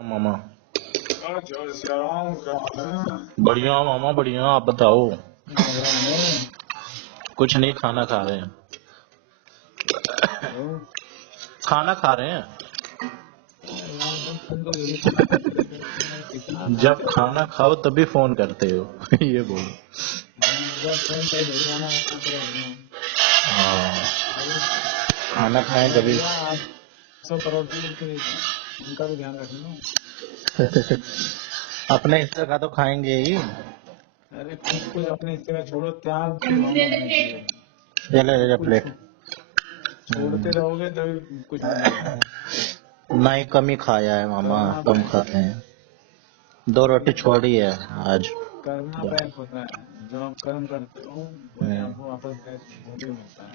मामा बढ़िया मामा बढ़िया। आप बताओ। कुछ नहीं, खाना खा रहे हैं। खाना खा रहे हैं। जब खाना खाओ तभी फोन करते हो। ये बोलो। हाँ, खाना खाएं तभी। 100 करोड़ उनका भी ध्यान रखना। अपने हिस्से का तो खाएंगे ही। अरे कुछ अपने हिस्से का छोड़ो, त्याग ले प्लेट। छोड़ते रहोगे तभी कुछ मिलेगा। नहीं, कम ही खाया है मामा, कम खाते हैं। 2 रोटी छोड़ी है आज। करना बैक होता है, जो आप कर्म करते हो आपको वापस वो भी मिलता है।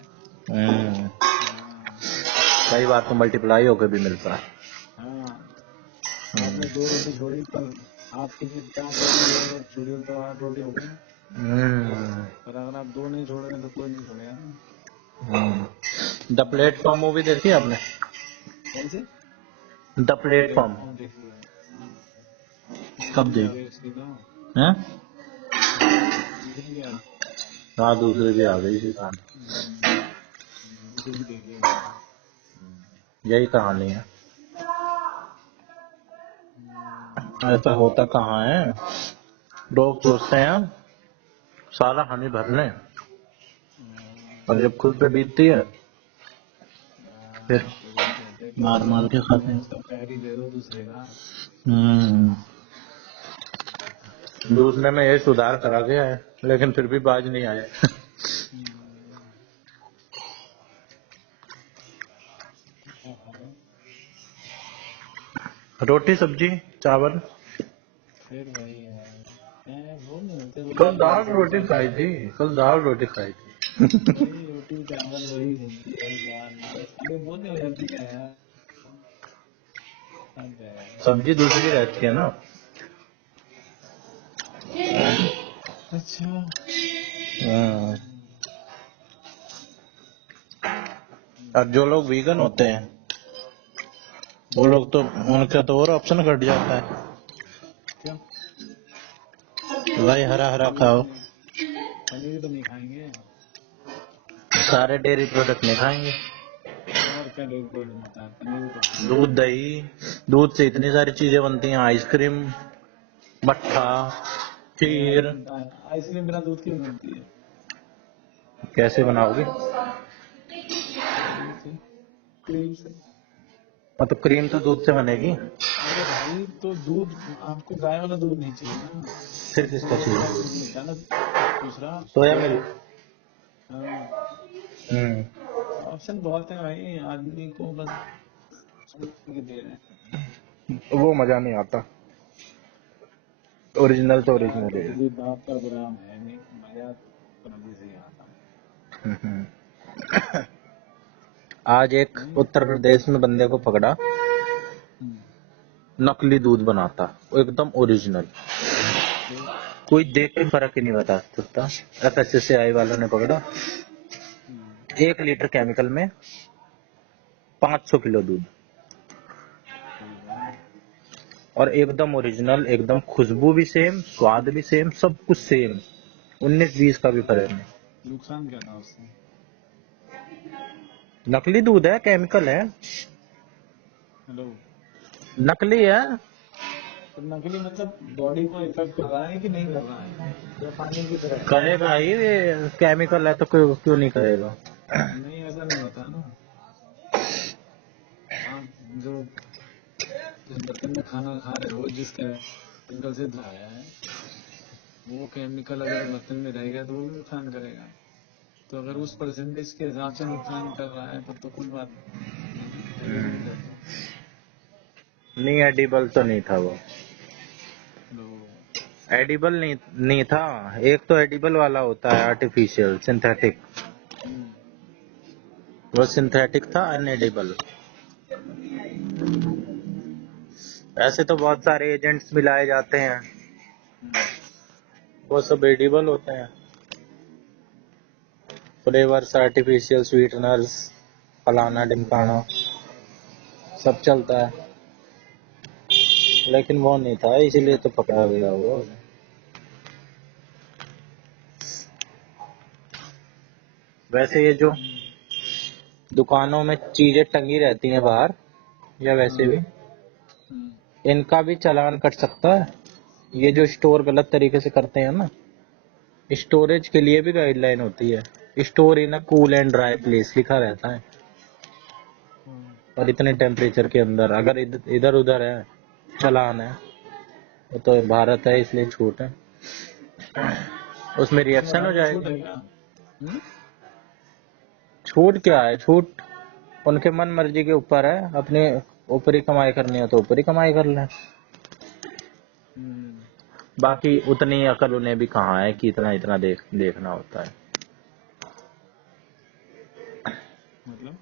कई बार तो मल्टीप्लाई होकर भी मिलता है। हाँ, आपने 2 रोटी छोड़ी तो आपकी 4 रोटी छोड़ी तो 8 रोटी हो गई। पर अगर आप 2 नहीं छोड़ोगे तो कोई नहीं छोड़ेगा। द प्लेटफॉर्म मूवी देखी आपने? कौन सी? The platform. कब देखी? हैं? हाँ, दूसरे भी आ गई थी। यही कहानी है। ऐसा होता कहाँ है। लोग सोचते हैं सारा हानि भर लें, और जब खुद पे बीतती है फिर मार मार के खाते हैं। दूसरे में ये सुधार करा गया है, लेकिन फिर भी बाज नहीं आए। रोटी सब्जी चावल। फिर वही है, कल दाल रोटी खाई थी। कल दाल रोटी खाई थी। रोटी चावल वही बोलने हो जाती है यार। सब्जी दूसरी रहती है ना। अच्छा। और जो लोग वीगन होते हैं वो लोग तो, उनका तो और ऑप्शन कट जाता है। क्या भाई हरा हरा खाओ। पनीर तो नहीं खाएंगे, सारे डेयरी प्रोडक्ट नहीं खाएंगे। और क्या डेयरी प्रोडक्ट होता है? पनीर तो दूध दही, दूध से इतनी सारी चीजें बनती हैं। आइसक्रीम, मट्ठा, खीर। आइसक्रीम बिना दूध की बनती है। कैसे बनाओगे? क्रीम से। तो क्रीम तो दूध से बनेगी। अरे भाई तो दूध आपको गाय वाला दूध नहीं चाहिए ना, फिर किसका चाहिए? दूसरा सोया मिल्क। ऑप्शन बहुत है भाई, आदमी को बस दे रहे हैं। वो मजा नहीं आता। ओरिजिनल तो ओरिजिनल है। किसी बात का बुरा है नहीं, मजा मजे से आता है। आज एक उत्तर प्रदेश में बंदे को पकड़ा, नकली दूध बनाता, वो एकदम ओरिजिनल। कोई देख के फर्क ही नहीं बता सकता। FSSAI वालों ने पकड़ा। 1 लीटर केमिकल में 500 किलो दूध, और एकदम ओरिजिनल, एकदम खुशबू भी सेम, स्वाद भी सेम, सब कुछ सेम। 19-20 का भी फर्क नहीं। नुकसान क्या था उससे? नकली दूध है, केमिकल है। हेलो, नकली है। तो नकली मतलब बॉडी को इफेक्ट कर रहा है कि नहीं कर रहा है, या पानी की तरह करेगा ही, केमिकल है तो क्यों नहीं करेगा। नहीं, ऐसा नहीं होता ना। आप जो जिस बर्तन में खाना खा रहे हो, जिस केमिकल से धोया है, वो केमिकल अगर बर्तन में रहेगा तो वो भी नुकसान करेगा। तो अगर उस परसेंटेज के हिसाब से नुकसान कर रहा है तब तो कोई बात नहीं, एडिबल तो नहीं था वो। एडिबल नहीं था। एक तो एडिबल वाला होता है आर्टिफिशियल, सिंथेटिक। वो सिंथेटिक था, अनएडिबल। ऐसे तो बहुत सारे एजेंट्स मिलाए जाते हैं, वो सब एडिबल होते हैं। फ्लेवर्स, आर्टिफिशियल स्वीटनर्स, फलाना ढिमकाना सब चलता है। लेकिन वो नहीं था, इसीलिए तो पकड़ा गया वो। वैसे ये जो दुकानों में चीजें टंगी रहती हैं बाहर, या वैसे भी, इनका भी चालान कट सकता है। ये जो स्टोर गलत तरीके से करते हैं ना, स्टोरेज के लिए भी गाइडलाइन होती है। Store in a cool and dry place लिखा रहता है, और इतने टेम्परेचर के अंदर अगर इधर उधर है, चालान है। वो तो भारत है इसलिए छूट है, उसमें रिएक्शन हो जाएगा। छूट क्या है, छूट उनके मन मर्जी के ऊपर है। अपने ऊपर ही कमाई करनी है तो ऊपर ही कमाई कर लें। बाकी उतनी अकल उन्हें भी कहाँ है कि इतना इतना देखना होता है। मतलब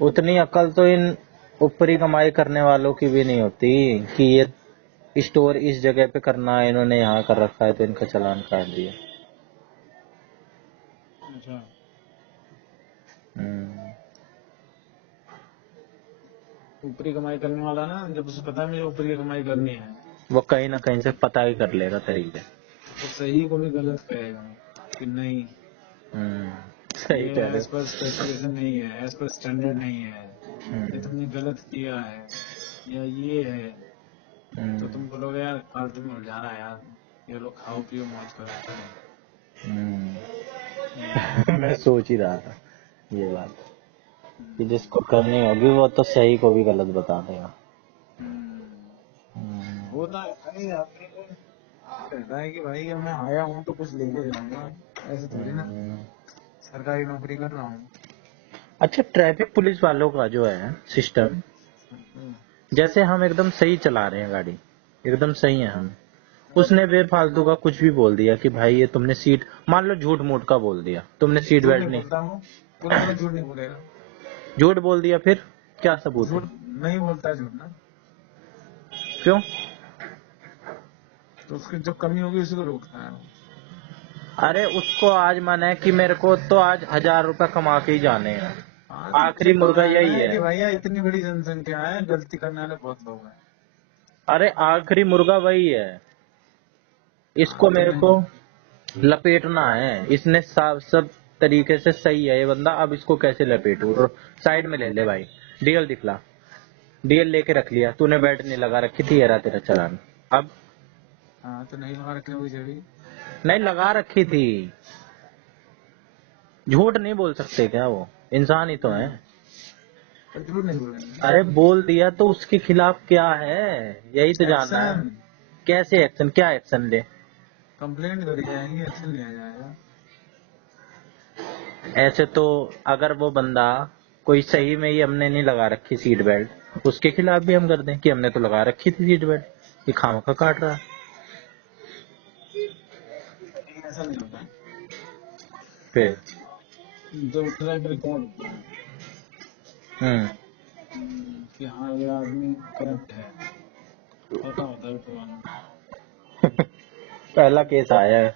उतनी अकल तो इन ऊपरी कमाई करने वालों की भी नहीं होती कि ये स्टोर इस जगह पे करना है, इन्होंने यहाँ कर रखा है तो इनका चालान काट दिया। अच्छा, ऊपरी कमाई करने वाला ना, जब उसे पता है मुझे ऊपरी कमाई करनी है, वो कहीं ना कहीं से पता ही कर लेगा तरीके। तो सही को भी गलत कहेगा कि नहीं, सही ये कह रहे एज पर स्पेसिफिकेशन नहीं है, एज पर स्टैंडर्ड नहीं है, ये हो। तुमने गलत किया है, या ये है, तो तुम बोलोगे यार फालतू में उलझा रहा है यार, ये लोग खाओ पियो मौज करो। मैं सोच ही रहा था ये बात कि जिसको करनी होगी वो तो सही को भी गलत बता देगा। होता है भाई, अपने को कहता है कि भाई मैं आया हूँ तो कुछ लेके जाऊंगा, ऐसे थोड़ी ना सरकारी नौकरी कर रहा हूँ। अच्छा, ट्रैफिक पुलिस वालों का जो है सिस्टम, जैसे हम एकदम सही चला रहे हैं गाड़ी, एकदम सही है हम, उसने बेफालतू का कुछ भी बोल दिया कि भाई ये तुमने सीट, मान लो झूठ मूठ का बोल दिया, तुमने सीट झूठ बेल्ट नहीं नहीं, बोलता हूँ, पुलिस वाला झूठ नहीं बोलेगा, झूठ बोल दिया, फिर क्या सबूत है? झूठ नहीं बोलता झूठ ना, क्यों? तो उसकी जो कमी होगी उसी को रोकता है। अरे उसको आज मन है कि मेरे को तो आज 1000 रुपए कमा के ही जाने हैं, हाँ, आखिरी मुर्गा यही है है। कि भैया इतनी बड़ी जनसंख्या है, गलती करने वाले बहुत लोग हैं। अरे आखिरी मुर्गा वही है, इसको तो मेरे को नहीं, लपेटना है। इसने सब तरीके से सही है ये बंदा, अब इसको कैसे लपेटूं? साइड में ले ले भाई, डीएल दिखला, डीएल लेके रख लिया तूने, बेल्ट नहीं लगा रखी थी, ये रहा तेरा चालान। अब हाँ तो नहीं लगा रखे हुई जगह, नहीं लगा रखी थी, झूठ नहीं बोल सकते क्या? वो इंसान ही तो है। पर झूठ नहीं बोलेंगे। अरे बोल दिया तो उसके खिलाफ क्या है, यही तो जानना है। एक्शन, कैसे एक्शन, क्या एक्शन ले? कंप्लेंट करी जाएगी, एक्शन लिया जाएगा। ऐसे तो अगर वो बंदा कोई सही में ही हमने नहीं लगा रखी सीट बेल्ट, उसके खिलाफ भी हम कर दें कि हमने तो लगा रखी थी सीट बेल्ट, ये खामखा काट रहा है। ऐसा नहीं होता, फिर जो ट्रैक रिकॉर्ड होता है कि हाँ ये आदमी करप्ट है, पता होता है पुराना। पहला केस आया है।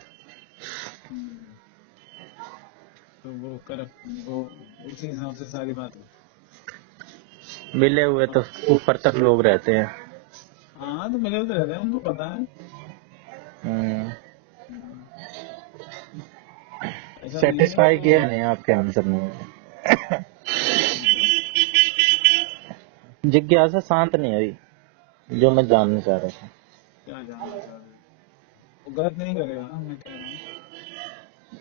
तो वो करप्ट, वो उसी हिसाब से सारी बात होती मिले हुए तो ऊपर तक लोग रहते हैं। है। हाँ तो मिले तो रहते हैं, उनको पता है। ऐसा नहीं है सेटिस्फाई कि किया नहीं आपके आंसर में? जिज्ञासा शांत नहीं हुई जो मैं जानना चाह रहा था। क्या जानना चाह रहे हो, वो गलत नहीं करेगा ना, मैं कह रहा हूँ।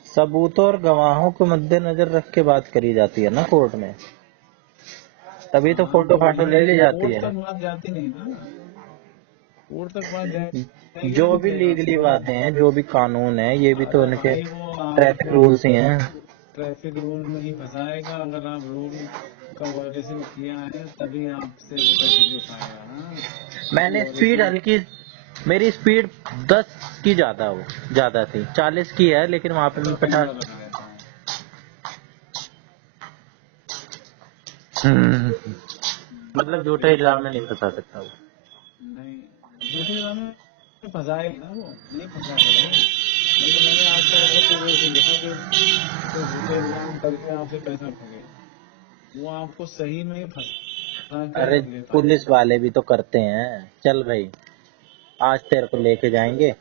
सबूतों और गवाहों को मद्देनजर रख के बात करी जाती है ना कोर्ट में, तभी तो फोटो फाटो ले ली जाती कोर्ट है। तक बात जाती नहीं ना, कोर्ट तक बात जाएगी जो तो भी दिखेगा लीगली उसको। बातें हैं, जो भी कानून है, ये भी तो अरे उनके भाई वो ट्रैफिक आपको रूल्स ही हैं। ट्रैफिक रूल में ही फंसाएगा, अगर आप रूल का वायलेशन किया है तभी आपसे वो पैसे भी उठाएगा ना। मैंने स्पीड वायलेशन हल्की, मेरी स्पीड 10 की ज्यादा थी, 40 की है, लेकिन वहां पे मैं 15 50। लगा देता हूँ। मतलब झूठे इल्जाम में नहीं फंसा सकता वो। नहीं, झूठे इल्जाम में फंसाएगी ना, वो नहीं फंसाएगा भाई। मतलब मैंने आज तक ऐसा कोई केस नहीं देखा कि कोई झूठे इल्जाम करके आपसे पैसा ठगे, वो आपको सही में ही फंसा क्या अरे कर लेता है? पुलिस वाले भी तो करते हैं। चल भाई, आज तेरे को लेके जाएंगे।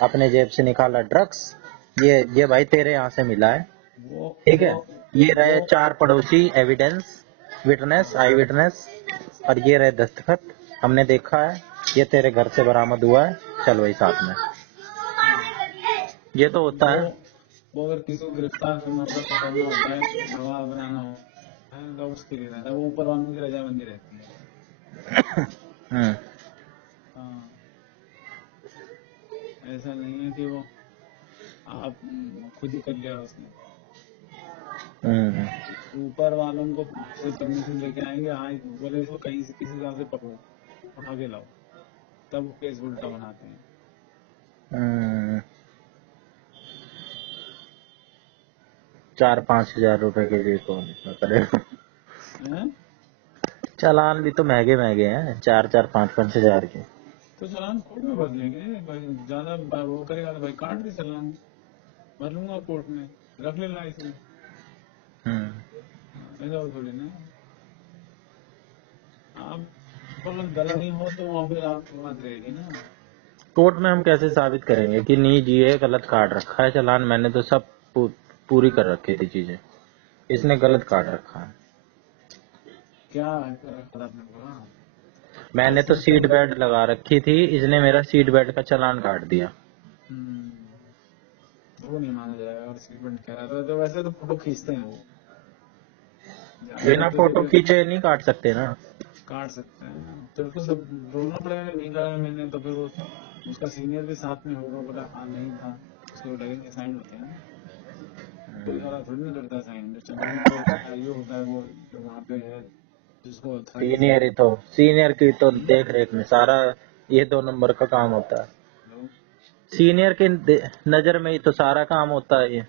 अपने जेब से निकाला ड्रग्स। ये भाई तेरे यहाँ से मिला है। वो ठीक है, वो ये रहे वो 4 पड़ोसी एविडेंस, विटनेस, आई विटनेस, और ये रहे दस्तखत, हमने देखा है। ये तेरे घर से बरामद हुआ है। चल भाई साथ में, ये तो होता है। वो अगर किसी को गिरफ्तार करना होता है, पकड़ना होता है, गवाह बनाना होता है, तो उसके लिए रहता है। वो ऊपर वालों की रजामंदी रहती है। हम्म हाँ, ऐसा नहीं है कि वो आप खुद ही कर लिया उसने। हम्म ऊपर वालों को से परमिशन लेके आएंगे, हाँ बोले इसको कहीं से किसी तरह से पकड़ो, उठा के लाओ, तब वो केस उल्टा बनाते हैं। हम्म 4-5 हजार रुपए के लिए कौन इतना करेगा? हैं? चालान भी तो महंगे महंगे हैं, 4-5 हजार के। तो चालान कोर्ट में भर लेंगे भाई, ज्यादा वो करेगा तो भाई काट दे चालान, भर लूंगा कोर्ट में, रख ले लाइसेंस। हम्म ऐसा थोड़ी ना, आप अगर गलत नहीं हो तो वहाँ पे आपकी बात रहेगी ना। कोर्ट में हम कैसे साबित करेंगे कि नहीं जी ये गलत काट रखा है चालान? मैंने तो सब पूरी कर रखी थी चीजें, इसने गलत काट रखा है। क्या रखा था आपने बोला? मैंने तो सीट बेल्ट लगा रखी थी, इसने मेरा सीट बेल्ट का चालान काट दिया। वो नहीं माना जाएगा अगर सीटबेल्ट कह रहा था। तो वैसे तो फोटो खींचते हैं वो, बिना फोटो खींचे नहीं काट सकते ना। काट सकते हैं। तो फिर सब बोलना पड़ेगा नहीं करा मैंने, तो फिर वो उसका सीनियर भी साथ में होगा, बोला हाँ नहीं था, उसको लगेंगे साइन होते हैं ना। पुलिस वाला थोड़ी ना करता साइन, जो चालान तो ये होता है वो जो वहाँ पे है, जिसको अथॉरिटी से सीनियर ही तो, सीनियर की तो देख रेख में सारा ये 2 नंबर का काम होता है। सीनियर के नजर में ही तो सारा काम होता है ये।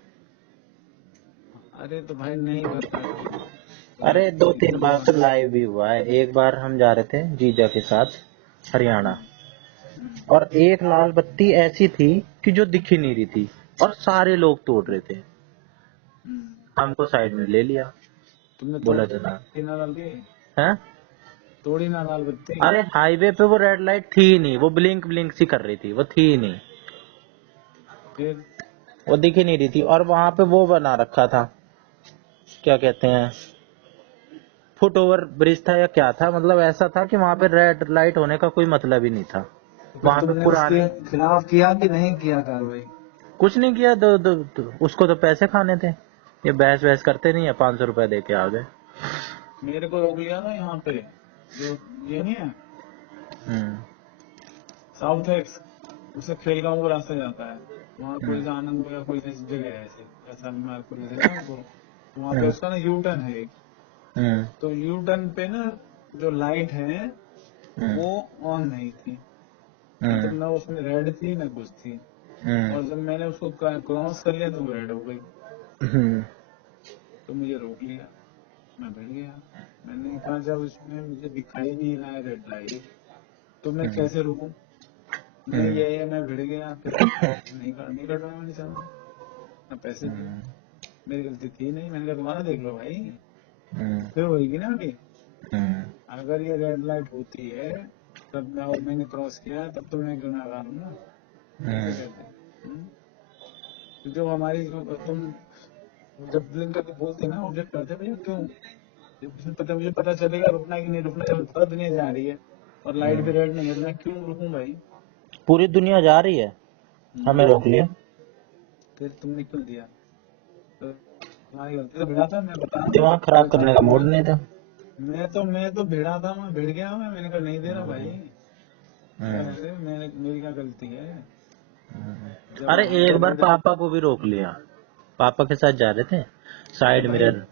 अरे तो भाई नहीं कर पाए, अरे 2-3 बार तो लाइव भी हुआ है। एक बार हम जा रहे थे जीजा के साथ हरियाणा, और एक लाल बत्ती ऐसी थी कि जो दिख ही नहीं रही थी, और सारे लोग तोड़ रहे थे। हमको साइड में ले लिया, तुमने बोला चला ना डाल दी, है। तोड़ी ना लाल बत्ती। अरे हाईवे पे वो रेड लाइट थी ही नहीं, वो ब्लिंक ब्लिंक सी कर रही थी, वो थी ही नहीं, फिर वो दिख ही नहीं रही थी। और वहां पे वो बना रखा था, क्या कहते हैं, फुट ओवर ब्रिज था या क्या था, मतलब ऐसा था कि वहां पे रेड लाइट होने का कोई मतलब ही नहीं था। वहां पे तुमने पुरानी उसके खिलाफ किया कि नहीं किया कार्रवाई? कुछ नहीं किया। उसको तो पैसे खाने थे, ये बहस बहस करते नहीं है, 500 रुपए दे के आ गए। मेरे को रोक लिया ना यहाँ पे, जो ये नहीं है साउथ एक्स, उससे खेलगांव को रास्ता जाता है, वहाँ कोई सा आनंद या कोई सी जगह है ऐसे, ऐसा बीमार पुलिस है ना वो, वहाँ पे उसका ना यू टर्न है एक। तो यू टर्न पे ना जो लाइट है वो ऑन नहीं थी, मतलब ना उसमें रेड थी ना कुछ थी, और जब मैंने उसको क्रॉस कर लिया तो वो रेड हो गई, तो मुझे रोक लिया, मैं भिड़ गया। मैंने कहा जब इसमें मुझे दिखाई नहीं रहा है रेड लाइट तो मैं कैसे रुकूं? नहीं ये मैं भिड़ गया, फिर नहीं कटवाया मैंने चालान, ना पैसे दिए, मेरी गलती थी नहीं। मैंने कहा तुम्हारा देख लो भाई, फिर होगी ना अभी। अगर ये रेड लाइट होती है तब और मैंने क्रॉस किया तब तो मैं गुनहगार हूँ ना, कैसे कहते हैं। तो जो हमारी तुम जब ब्लिंक करके बोलते हैं ना, ऑब्जेक्ट करते हैं भैया क्यों, जब पता मुझे पता चलेगा रुकना है कि नहीं रुकना, जब पूरा दुनिया जा रही है और लाइट भी रेड नहीं है तो मैं क्यों रुकूं भाई? पूरी दुनिया जा रही है, हमें रोक लिया। फिर तुमने क्यों दिया? तो तुम्हारी गलती, तो भिड़ा था, मैं बता रहा दिमाग खराब करने का मूड नहीं था। हूँ। मैं तो भिड़ा था, मैं भिड़ गया, मैंने कहा नहीं दे रहा भाई, कैसे मेरी क्या गलती है? जब अरे वहां एक पर बार पापा को भी रोक लिया, पापा के साथ जा रहे थे, साइड भाई मिरर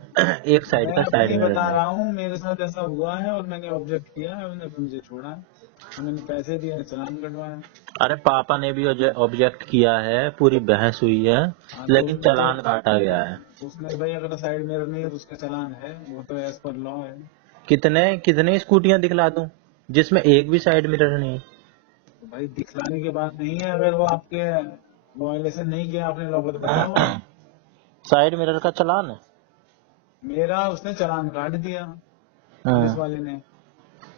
एक साइड मैं का साइड अपनी मिरर बता में। रहा हूँ, मेरे साथ ऐसा हुआ है और मैंने ऑब्जेक्ट किया है, मैंने मुझे छोड़ा, मैंने पैसे दिए, चालान कटवाया। अरे पापा ने भी ऑब्जेक्ट किया है, पूरी बहस हुई है, हाँ लेकिन चालान काटा गया है। उसमें भाई अगर साइड मिरर नहीं है तो उसका चालान है, वो तो एज पर लॉ है। कितने कितनी स्कूटियां दिखला दूं जिसमें एक भी साइड मिरर नहीं? तो भाई दिखलाने की बात नहीं है, अगर वो आपके वायलेशन नहीं किया आपने लॉ को तो बताओ। साइड मिरर का चालान है। मेरा उसने चालान काट दिया पुलिस हाँ। वाले ने,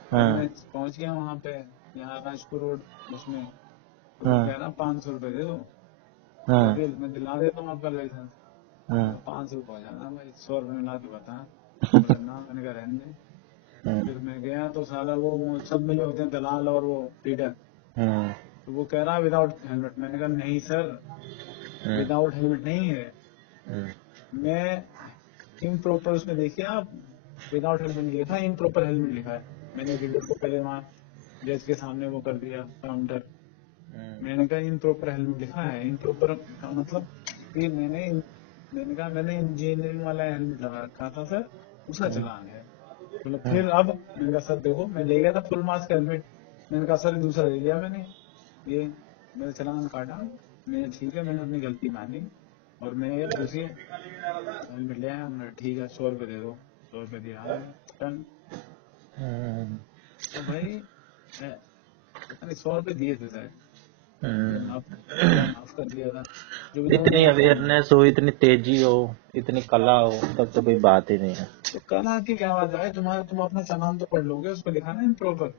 हाँ मैं पहुंच गया वहां पे, यहाँ राजपुर रोड उसमें, तो वो हाँ कह रहा 500 रुपए दे दो, हाँ मैं दिला देता हूँ आपका लाइसेंस। हाँ 500 पहुंचाना भाई, 100 रुपए मिला के बता। बोला ना, मैंने कहा रहने दे। हाँ फिर मैं गया तो साला वो सब मिले होते हैं, दलाल और वो लीडर। हाँ तो वो कह रहा विदाउट हेलमेट, मैंने कहा नहीं सर, हाँ विदाउट हेलमेट नहीं है। हाँ मैं इम्प्रॉपर, उसमें देखिए आप, विदाउट हेलमेट नहीं लिखा है, इम्प्रॉपर हेलमेट लिखा है। मैंने लीडर को पहले वहाँ जज के सामने वो कर दिया काउंटर। मैंने कहा इम्प्रॉपर हेलमेट लिखा है, इम्प्रॉपर का मतलब कि मैंने कहा मैंने इंजीनियरिंग वाला हेलमेट लगा रखा था सर, उसका चालान है। बोला फिर अब, मैंने कहा सर देखो, मैं ले गया था फुल मास्क हेलमेट। मैंने कहा सर दूसरा ले लिया मैंने, ये मेरा चालान काटा। मैं ठीक है, मैंने अपनी गलती मानी और मैं ये दूसरी हेलमेट ले आया। मैंने ठीक है 100 रुपए दे दो, 100 रुपए दिया है टन। तो भाई पता नहीं 100 रुपए दिए थे शायद, मैंने माफ कर दिया था। जो भी था इतनी मैंने माफ। अवेयरनेस हो, इतनी तेजी हो, इतनी कला हो, तब तो कोई बात ही नहीं है। तो कल की क्या बात है, तुम अपना चालान तो पढ़ लोगे, उस पर लिखा ना इम्प्रॉपर।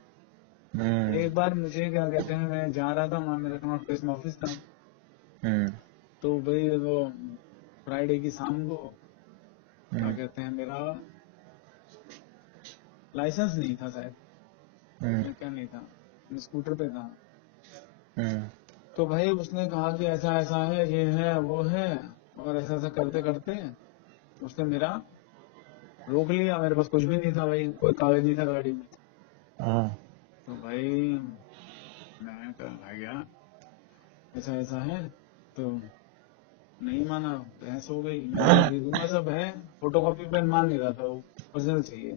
हम्म एक बार मुझे क्या कहते हैं, मैं जा रहा था वहाँ, मेरा नॉर्थ प्लेस में ऑफिस था। हम्म तो भाई वो फ्राइडे की शाम को क्या हम्म कहते हैं, मेरा लाइसेंस नहीं था शायद, हम्म मैं क्या नहीं था, मैं स्कूटर पे था। हम्म तो भाई उसने कहा कि ऐसा ऐसा है, ये है वो है, और ऐसा ऐसा करते करते उसने मेरा रोक लिया। मेरे पास कुछ भी नहीं था भाई, कोई कागज नहीं था गाड़ी में। हाँ तो भाई मैं कहा गया ऐसा ऐसा है, तो नहीं माना, बहस हो गई। मैं कहा दे दूंगा सब है, फोटोकॉपी पेन मान नहीं रहा था वो, ओरिजिनल चाहिए।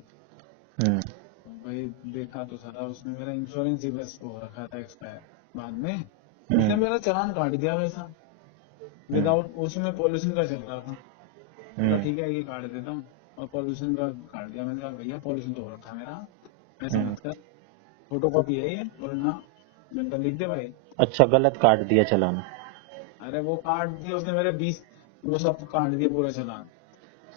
हम्म तो भाई देखा तो सारा उसने मेरा इंश्योरेंस ही बस वो रखा था एक्सपायर। बाद में उसने हम्म मेरा चालान काट दिया वैसा, हम्म विदाउट, उसमें पॉल्यूशन का चल रहा था। बोला हम्म ठीक है ये काट देता हूँ, और पॉल्यूशन का काट दिया। मैंने कहा भैया पॉल्यूशन तो हो रखा है मेरा, ऐसा हम्म। मत कर, फोटोकॉपी है ये। बोले ना, मैंने कहा लिख दे भाई। अच्छा, गलत काट दिया चालान। अरे वो काट दिया उसने मेरे 20, वो सब काट दिया पूरा चालान।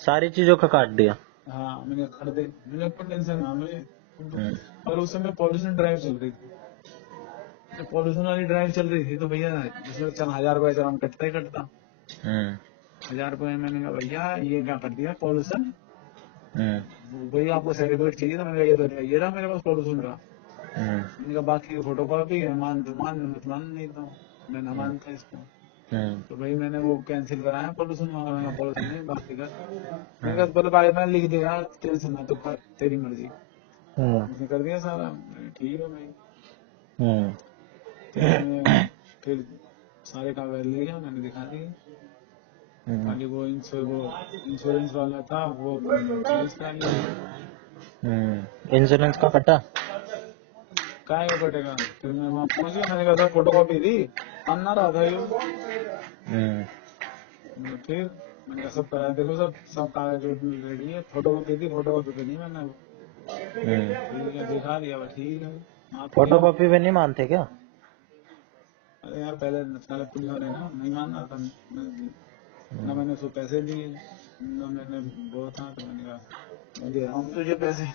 सारी चीजों का काट दिया। हाँ मैंने कहा कर दे, मुझे कोई टेंशन ना मुझे। हम्म और उस समय पॉल्यूशन ड्राइव चल रही थी, जब पॉल्यूशन वाली ड्राइव चल रही थी तो भैया उसमें चल 1000 रुपये चालान कटता ही कटता। हम्म 1000 रुपये मैंने कहा भैया ये क्या कर दिया पॉल्यूशन। हम्म भैया आपको सर्टिफिकेट चाहिए था, मैंने कहा ये तो नहीं, ये रहा मेरे पास पॉल्यूशन का। हम्म मैंने कहा बाकी फोटो कॉपी है, मान नहीं था, मैं ना मानता इसको। हम्म तो भाई मैंने वो कैंसिल कराया पॉल्यूशन वाला, मैंने कहा पॉल्यूशन नहीं बाकी का। मैंने हम्म कहा बोले भाई मैं लिख देगा, टेंशन ना तो कर, तेरी मर्जी। हम्म उसने कर दिया सारा, मैंने कहा, ठीक है भाई। हम्म फिर मैंने फिर सारे कागज ले गया, मैंने दिखा दिए। खाली वो इंश्योरेंस वाला था वो चेंज करा लिया मैंने। इंश्योरेंस का कटा। काय को कटेगा। फिर मैं वहाँ पहुंच गया, मैंने कहा सर फोटो कॉपी दी, मान ना रहा था ये। हम्म फिर मैंने कहा सब करा, देखो सब सब कागज रेडी है, फोटो कॉपी थी, फोटो कॉपी पे नहीं मैंने वो। ठीक है दिखा दिया, बस ठीक है, माफ फोटो किया। कॉपी पे नहीं मानते क्या? अरे यार पहले सारे पुलिस वाले ना नहीं मान रहा था, ना मैंने उसको पैसे दिए, ना मैंने वो था, तो मैंने कहा मैं दे रहा हूँ तुझे पैसे,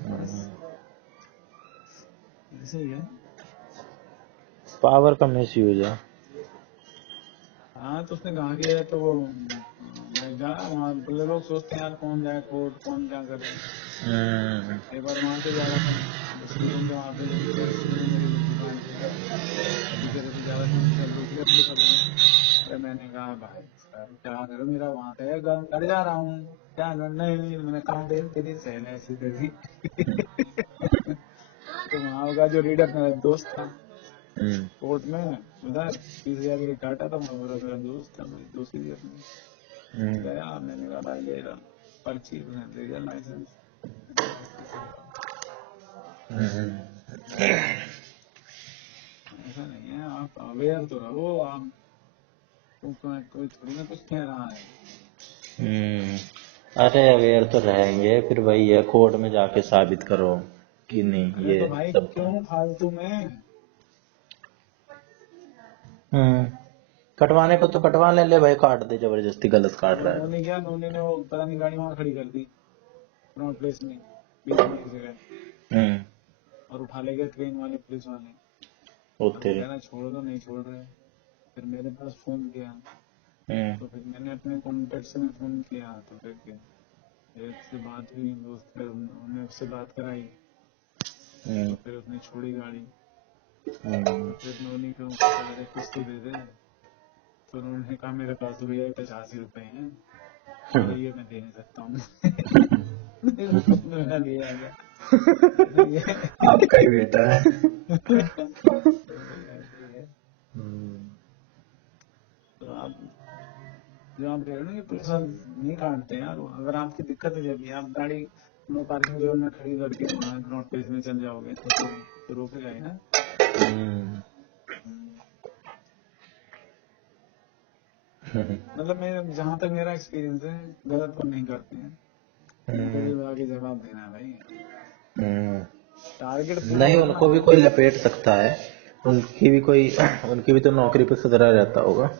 बस ऐसे ही है। पावर का मिस यूज है। हाँ तो उसने कहा कि है तो वो मैं जा वहाँ, बोले लोग सोचते हैं यार कौन जाए कोर्ट, कौन क्या करे। हम्म एक बार वहां पे जा रहा था, वो सीएम के वहाँ पे सीएम है मेरी दुकान पे, अभी कह रहे थे ज्यादा चल रोक लिया पुलिस वालों ने। अरे मैंने कहा भाई सर क्या करो, मेरा वहाँ पे घर जा रहा हूँ, क्या नहीं, मैंने कहा देख तेरी सहल ऐसी तेरी। तो वहाँ का जो रीडर मेरा दोस्त था, हम्म कोर्ट में उधर 30,000 के लिए काटा था, वहाँ मेरा दोस्त था, मेरी दोस्ती थी अपनी। हम्म गया, मैंने कहा भाई ये रहा पर्ची, उसने दे दिया लाइसेंस। बस ऐसे ही है। ऐसा नहीं है, आप अवेयर तो रहो आप, कोई थोड़ी ना कुछ कह रहा है। हम्म। अरे अवेयर तो रहेंगे, फिर वही है, कोर्ट में जाके साबित करो कि नहीं अरे ये तो भाई सब। क्यों फालतू में। हम्म कटवाने को तो कटवा ले भाई, काट दे जबरदस्ती, गलत काट अब रहा है तो। नोनी ने वो पता नहीं गाड़ी वहां खड़ी कर दी नॉर्थ प्लेस में, बीच में एक जगह। और उठा ले गए ट्रेन वाले पुलिस वाले। वो अब तेरे। कह रहा छोड़ दो, नहीं छोड़ रहे। फिर मेरे पास फोन किया, तो फिर मैंने अपने कॉन्टेक्ट में फोन किया, तो फिर एक से बात हुई दोस्त, फिर उन्होंने उससे बात कराई, तो फिर उसने छोड़ी गाड़ी। तो फिर मैं उन्हीं को कहा अरे कुछ तो दे दे। तो उन्होंने कहा मेरे पास तो भैया 85 रुपए हैं, अरे ये मैं दे नहीं सकता हूँ। मैंने दिया गया। आपका ही बेटा है। तो आप जो आप कह रहे हो ना कि पुलिस वाले नहीं काटते हैं यार, अगर आपकी दिक्कत है जब आप गाड़ी नो पार्किंग जोन में खड़ी करके वहाँ नॉट प्लेस में चल जाओगे तो रोकेगा ही ना। मतलब मैं जहाँ तक मेरा एक्सपीरियंस है, गलत तो नहीं करते हैं, गरीब आगे जवाब देना है भाई। टारगेट नहीं, उनको भी कोई लपेट सकता है, उनकी भी तो नौकरी पे सुधरा रहता होगा।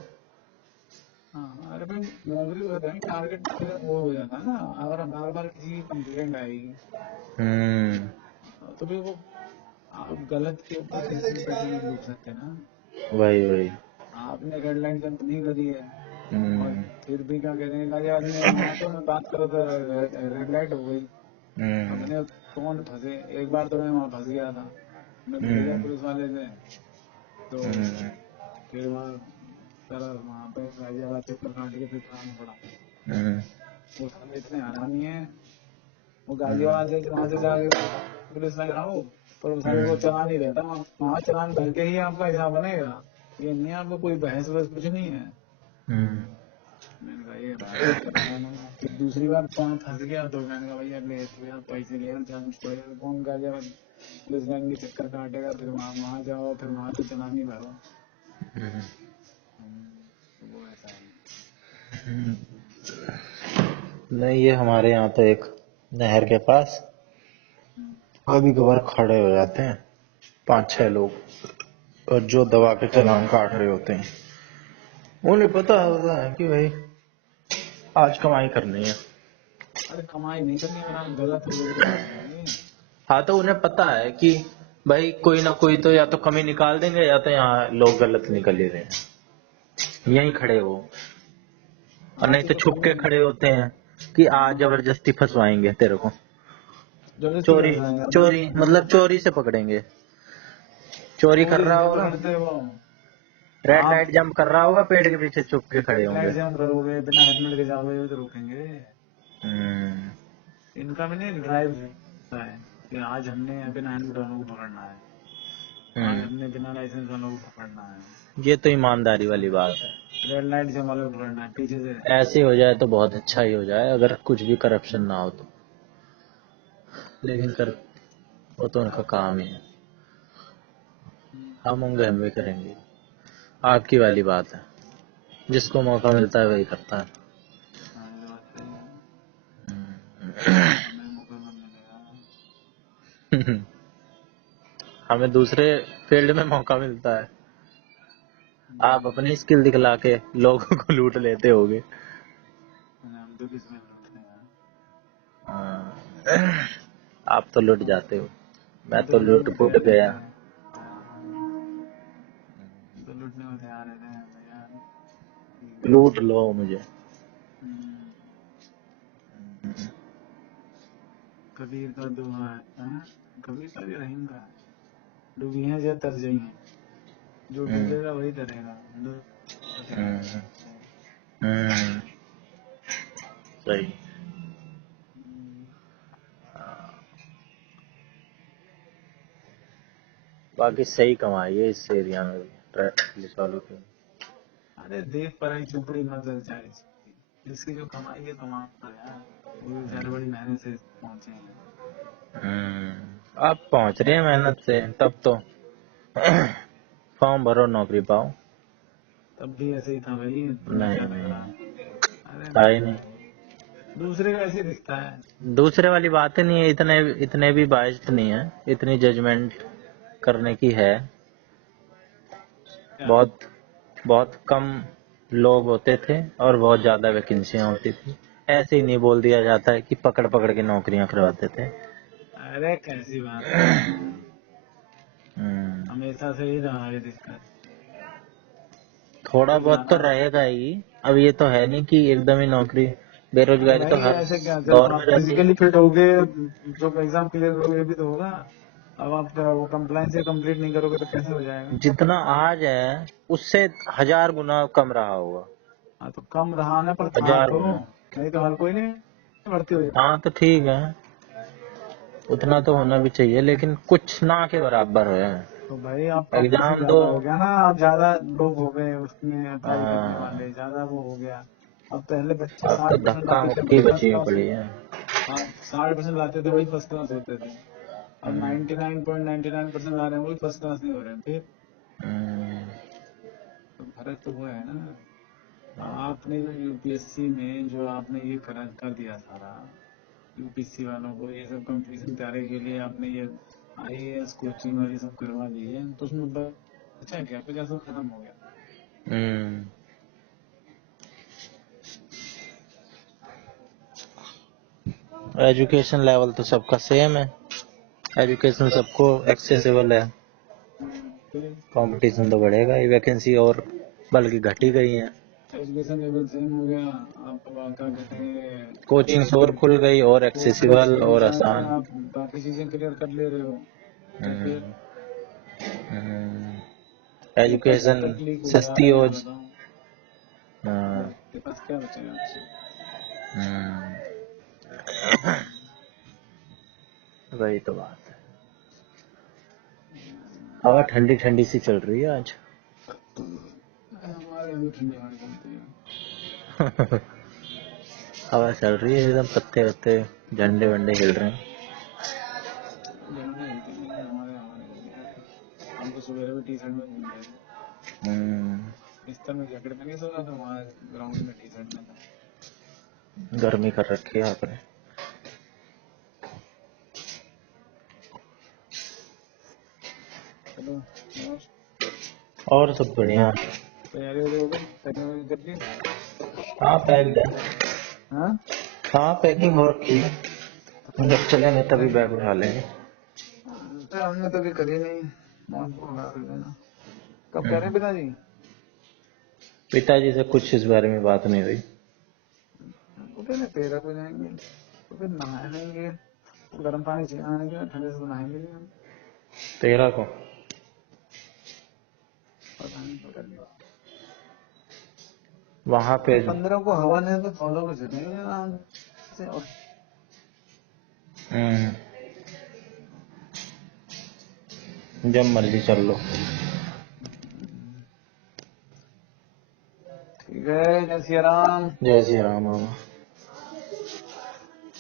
हाँ, अरे भाई नौकरी होता है, टारगेट वो हो जाता है ना। अगर बार बार किसी की कंप्लेंट आएगी तो फिर वो आप गलत के ऊपर कैसे पैसे नहीं रोक सकते ना। वही। आपने रेड लाइन जंप नहीं करी है और फिर भी क्या कहते हैं लगे आदमी ऑटो में बात करो तो रेड लाइट हो गई। अपने कौन फंसे, एक बार तो मैं वहाँ फंस गया था, मैं भिड़ गया पुलिस वाले से। तो फिर वहाँ सारा वहाँ पे गाजियाबाद चक्कर काट के फिर चलाना पड़ा। वो साले इतने हरामी है, वो गाजियाबाद से वहाँ से जाके पुलिस में जाओ पर वो साले को चलान नहीं देता, वहाँ चलान भर के ही आपका हिसाब बनेगा। ये नहीं आपको कोई बहस वहस कुछ नहीं है। मैंने कहा ये बात। फिर दूसरी बार वहाँ फंस गया तो मैंने कहा भैया ले भैया पैसे ले जान छोड़ेगा कौन, गाजियाबाद पुलिस लाइन की चक्कर काटेगा, फिर वहाँ जाओ, फिर वहाँ से चलान ही भरो। तो वो ऐसा है। नहीं, ये हमारे यहाँ तो एक नहर के पास कभी कभार खड़े हो जाते हैं 5-6 लोग, और जो दबा के चालान काट रहे होते हैं, उन्हें पता होता है कि भाई आज कमाई करनी है। अरे कमाई नहीं करनी है, आप गलत रोड पे काटेंगे। हाँ, तो उन्हें पता है कि भाई कोई ना कोई तो या तो कमी निकाल देंगे, या तो यहाँ लोग गलत निकल ही रहे हैं, यहीं खड़े हो। और नहीं तो छुप के खड़े होते हैं कि आज जबरदस्ती फंसवाएंगे तेरे को, चोरी मतलब चोरी से पकड़ेंगे। चोरी कर रहा होगा, रेड लाइट जंप कर रहा होगा, पेड़ के पीछे छुप के खड़े होंगे। लाइट जंप करोगे बिना हेलमेट के जाओगे तो रोकेंगे। इनका भी नहीं ड्राइव है कि आज हमने बिना हेलमेट वालों को पकड़ना है, आज हमने बिना लाइसेंस वालों को पकड़ना है। ये तो ईमानदारी वाली बात है। रेड लाइट जंप वालों को पकड़ना है पीछे से। ऐसे हो जाए तो बहुत अच्छा ही हो जाए, अगर कुछ भी करप्शन ना हो तो। लेकिन कर वो तो उनका काम ही है, हम होंगे हम भी करेंगे। आपकी वाली बात है, जिसको मौका मिलता है वही करता है। हमें दूसरे फील्ड में मौका मिलता है, आप अपनी स्किल दिखला के लोगों को लूट लेते होगे। हम तो किसमें लूटने हैं? आप तो लूट जाते हो, मैं तो लूट फूट गया। तो लूटने में तैयार रहते हैं भैया, लूट लो मुझे। कबीर का दोहा है, कबीर का भी रहीम का, डूबी है या तर जाई है, जो डूबेगा वही तरेगा। सही। बाकी सही कमाई है इस एरिया में पुलिस वालों की। अरे देख पर ही चुपड़ी मत जल जाए, जिसकी जो कमाई है कमाता है यार, वो बेचारे बड़ी मेहनत से पहुंचे हैं। आप पहुंच रहे हैं मेहनत से, तब तो फॉर्म भरो नौकरी पाओ। तब भी ऐसे ही था भाई, नहीं, अरे नहीं, दूसरे का ऐसे दिखता है। दूसरे वाली बात ही नहीं है, इतने भी बाइस्ड नहीं है, इतनी जजमेंट करने की है। बहुत बहुत कम लोग होते थे और बहुत ज्यादा वैकेंसियां होती थी। ऐसे ही नहीं बोल दिया जाता है कि पकड़ पकड़ के नौकरियां करवाते थे। अरे कैसी बात है, हम्म, हमेशा से ही रहा है दिक्कत। थोड़ा तो बहुत तो जाना रहेगा ही। अब ये तो है नहीं कि एकदम ही नौकरी, अरे बेरोजगारी तो भाई हर ऐसे क्या, जब दौर में आप रहती है। फिजिकली फिट होगे, जो एग्जाम क्लियर करोगे भी तो होगा। अब आप वो कंप्लाइंस से कंप्लीट नहीं करोगे तो कैसे हो जाएगा। जितना आज है उससे 1000 गुना कम रहा होगा। हाँ तो कम रहा ना, पर था हजार तो, गुना नहीं तो हर कोई नहीं भर्ती हो जाए। हाँ तो ठीक है, उतना तो होना भी चाहिए, लेकिन कुछ ना के बराबर है। तो भाई आप कॉम्पिटिशन एग्जाम दो। ज्यादा हो गया ना, आप ज्यादा लोग हो गए उसमें अप्लाई करने हाँ, वाले, ज्यादा वो हो गया। अब पहले बच्चे अब तो 60% धक्का लाते थे, मुक्की वही फर्स्ट बची क्लास पड़ी होते। है। हाँ 60% लाते थे, वही फर्स्ट क्लास होते थे। अब हम्म, 99.99% ला रहे हैं, वही फर्स्ट क्लास नहीं हो रहे हैं। फिर हम्म, तो फर्क तो हुआ है ना। आपने जो यूपीएससी में जो आपने ये कर दिया सारा, यूपीएससी वालों को ये सब कंपटीशन तैयारी के लिए आपने ये आईएएस कोचिंग और ये सब करवा दी है, तो उसमें बचा क्या, फिर सब खत्म हो गया। हम्म। एजुकेशन लेवल तो सबका सेम है, एजुकेशन सबको एक्सेसिबल है, फिर कंपटीशन तो बढ़ेगा ही, वैकेंसी और बल्कि घट ही गई है। एजुकेशन लेवल सेम हो गया, आप का कहते कोचिंग्स और हैं खुल गई और कोर्स एक्सेसिबल और एक्सपेंशन है, आसान। आप बाकी चीजें क्लियर कर ले रहे हो। तो फिर हम्म, हम्म, ये पेपर एजुकेशन तक लीक हो जा सस्ती रहे हो। हैं, बताओ हाँ, आपके पास क्या बचेगा आपसे। हम्म, वही तो बात है। हवा ठंडी ठंडी सी चल रही है आज। हमारे यहाँ भी ठंडी हवा चलती है। हवा चल रही है एकदम, पत्ते वत्ते झंडे वंडे हिल रहे हैं। झंडे हिलते नहीं है, हमारे हमारे हिलते। हम तो सुबह भी टी शर्ट में घूम रहे थे, हम्म, बिस्तर में जैकेट में नहीं सो रहा था, वहाँ ग्राउंड में टी शर्ट में था। गर्मी कर रखी है आपने। चलो और सब बढ़िया। तैयारी हो गई, पैकिंग कर ली। हाँ पैक्ड है। हाँ हाँ पैकिंग हो रखी है, जब चलेंगे तभी बैग उठा लेंगे। तो हमने तो अभी करी नहीं, मौत को उड़ा देना। कब कह रहे हैं हम्म, पिताजी। पिताजी से कुछ इस बारे में बात नहीं हुई। वो कहने 13 को जाएंगे, तो फिर नहाएंगे, तो गर्म पानी से नहाएंगे, ठंडे से तो नहाएंगे नहीं हम। 13 को पता नहीं पता नहीं। वहां पे। 15 को हवा नहीं तो फॉलो कर चलेंगे आराम से। और हम्म, जब मर्जी चल लो। ठीक है, जय सिया राम। जय श्री राम बाबा।